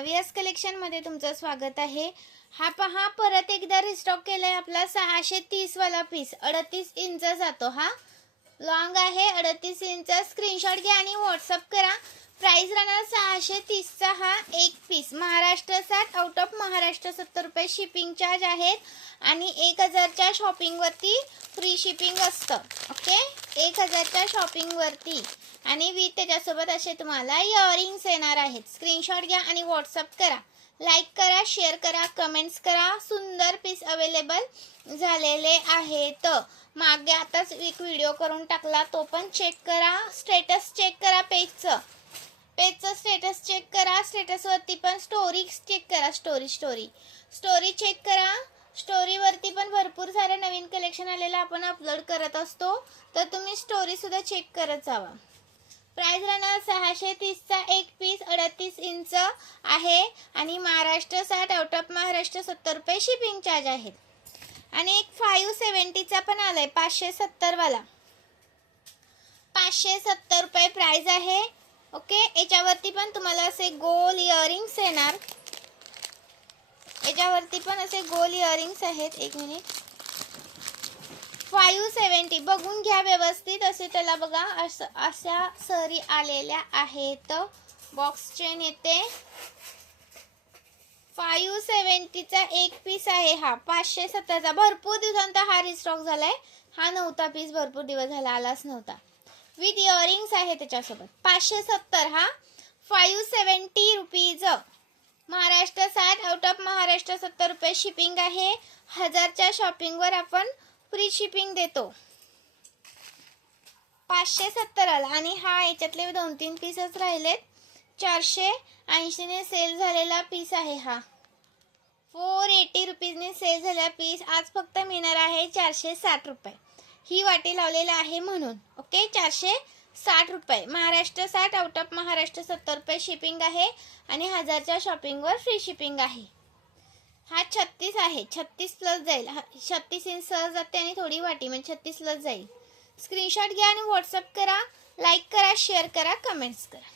Wears कलेक्शनमध्ये तुमचं स्वागत आहे। हा पहा परत एकदा रिस्टॉक केलाय आपला 630 वाला पीस 38 इंच जातो। हा लॉंग आहे 38 इंच। स्क्रीनशॉट घ्या आणि व्हॉट्सअप करा। प्राइस राहणार 630 चा हा एक पीस। महाराष्ट्र 60, आउट ऑफ महाराष्ट्र 70 रुपये शिपिंग चार्ज आहेत आणि 1000 च्या शॉपिंग वरती फ्री शिपिंग असतं। ओके, 1000 च्या शॉपिंग वरती आणि विथ त्याच्यासोबत असे तुम्हाला इयरिंग्स येणार आहेत। स्क्रीनशॉट घ्या आणि व्हॉट्सअप करा। लाईक करा, शेअर करा, कमेंट्स करा। सुंदर पीस अवेलेबल झालेले आहेत। मागे आताच एक व्हिडिओ करून टाकला, तो पण चेक करा। स्टेटस चेक करा पेजचं स्टेटस चेक करा। स्टेटसवरती पण स्टोरी चेक करा। स्टोरी चेक करा। स्टोरीवरती पण भरपूर सारे नवीन कलेक्शन आलेलं आपण अपलोड करत असतो, तर तुम्ही स्टोरी सुद्धा चेक करत जावा। प्राइस राहणार 630 चा एक पीस 38 इंच आहे आणि महाराष्ट्र 60, आउट ऑफ महाराष्ट्र 70 रुपये शिपिंग चार्ज आहेत। आणि एक 570 चा पण आलाय 570 वाला 570 रुपये प्राइस आहे। ओके, याच्यावरती पण तुम्हाला असे गोल इयरिंग्स येणार। याच्यावरती पण असे गोल इयरिंग्स आहेत। एक मिनिट, 570 बघून घ्या व्यवस्थित। असे त्याला बघा अशा सरी आलेल्या आहेत। बॉक्स चेन येते। 570 चा एक पीस आहे हा। 570 चा भरपूर दिवसांचा हा रिस्टॉक झालाय। हा नव्हता पीस, भरपूर दिवस झाला आलाच नव्हता। विथ इयरिंग्स आहे त्याच्यासोबत। 570 हा 570 rupees. Maharashtra 60, out of Maharashtra 70 रुपये शिपिंग आहे। 1000 च्या शॉपिंग वर आपण फ्री शिपिंग देतो। 570 आला आणि हा याच्यातले 2-3 पीसच राहिलेत। 480 ने सेल झालेला पीस आहे हा। 480 रुपीज ने सेल झालेला पीस आज फक्त मिळणार आहे 460 रुपये। ही वाटी लावलेला आहे म्हणून। ओके, 460 रुपये। महाराष्ट्र 60, आउट ऑफ महाराष्ट्र 70 रुपये शिपिंग आहे आणि 1000 च्या शॉपिंग वर फ्री शिपिंग आहे। हा 36 आहे। 36 प्लस जाईल। 36 इंच सहज जाते आणि थोडी वाटी म्हणजे 36 प्लस जाईल। स्क्रीनशॉट घ्या आणि व्हॉट्सअप करा। लाईक करा, शेअर करा, कमेंट्स करा।